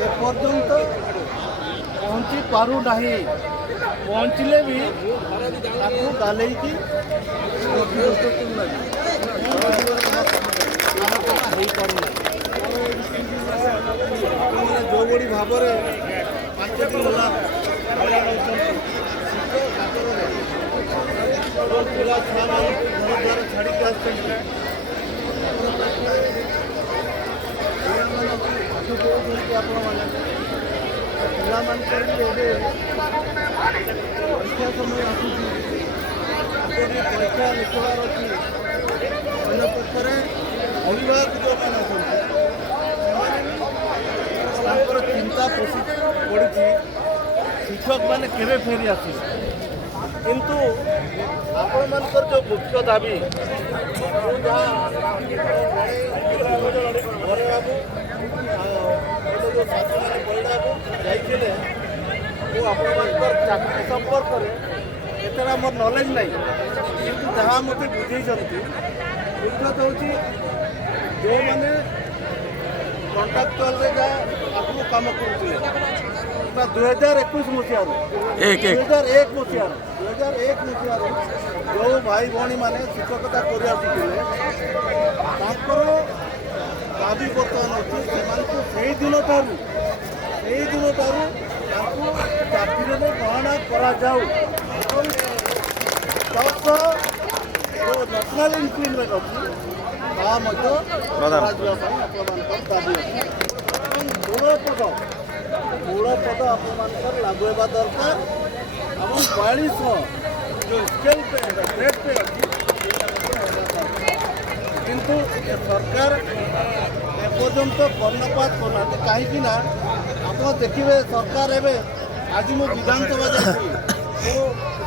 एपर्यंत पहुँची पारू नहीं पहुँचले भी गाले की जो बड़ी भाव में 5 दिन है पिला छुआ घर द्वार छाड़ी आसते परीक्षा समय आसूसी परीक्षा लिखबार अच्छी अन्य पक्षर अभिभावक जो मैंने चिंता पड़ी शिक्षक मैंने केवे फेरी आसी किंतु आपण मानकर जो मुख्य दाबी घरे बाबू जो छात्र मैंने पढ़ा जाते वो आपंकर चाकरी संपर्क में एतरा मोर नॉलेज नहीं किंतु जहाँ मत बुझे मुख्यतः हूँ जो मैंने कंट्राक्चुअल आपको कम करुले 2021 मसीह 2001 मसीह जो भाई भौणी मैंने शिक्षकता कर दाबी बर्तमान अच्छे से दिन ठारू चाकरी गणना करा जाऊ जो नेशनल इंक्रीमेंट अच्छी दाबी मूलपद आपंकर लागू होगा दरकार और 4200 जो स्केल पे ग्रेड पे अच्छी किंतु सरकार एपर्यंत कर्णपात करना कहीं आप देखिए सरकार एवं आज मु विधानसभा जाइए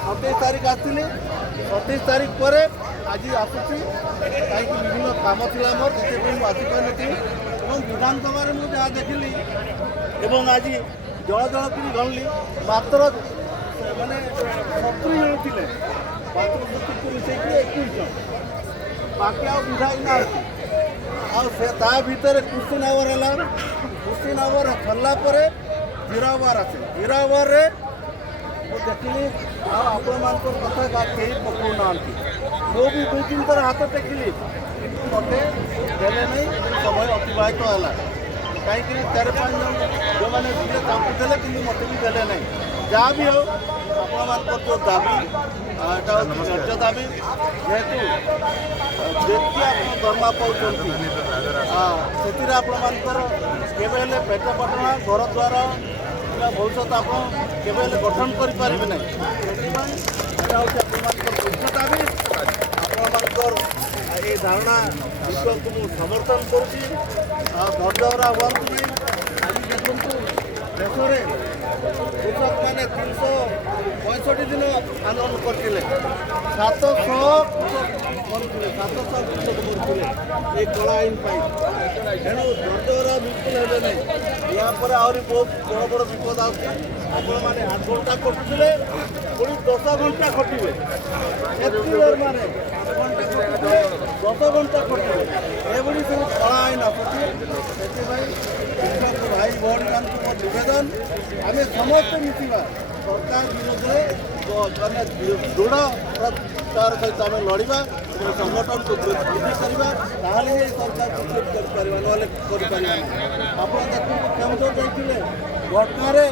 27 तारीख आसती 27 तारीख पर आज आसूसी कहीं विभिन्न काम थी मोर से आसपारी और विधानसभा मुझे जहाँ देखिली एवं आज जल जल कि गणली मात्र मैंने 70 जन थे मात्र 70 मिसेक 21 जन बाकी आ बुझाई ना ता भीतर क्वेश्चन आवर है क्वेश्चन आवर सरला 0 आवर आसे 0 आवर देखिली आपण मान कथा कहीं पकड़ना मु भी 2-3 थर हाथ टेकिली मत देले नहीं समय अतिबाहित है कहीं 4-5 जन जो मैंने चाहूले कि मत भी देले नहीं जहाँ भी हो आपण जो दाबी यहाँ न्याय दाबी जेहेतु देखिए आप दरमा पाँच से आपणकर केवे पेट पटना घर द्वार भविष्य आप गठन करें ना मुख्य दाबी आपणकर ये धारणा विषय को मुझे समर्थन करुरा हूँ नहीं आज देखूँ देश में कृषक मैंने 365 दिन आंदोलन करते 700 कृषक मरते ये कला आईन तेणु धरदेवरा बिल्कुल हे नहीं या आहरी बहुत बड़ बड़ विपद आते 8 घंटा खटुले पुणी 10 घंटा खटिए मैंने 10 घंटा खटिए ये सब कला आईन आसूसी से भाई भौणी मान नवेदन आम समस्ते मिसा सरकार विरोध में दृढ़ प्रचार सहित आम लड़वा संगठन को वृद्धि करवा सरकार को कर ना आप देखते केन्दुर जाइए घटना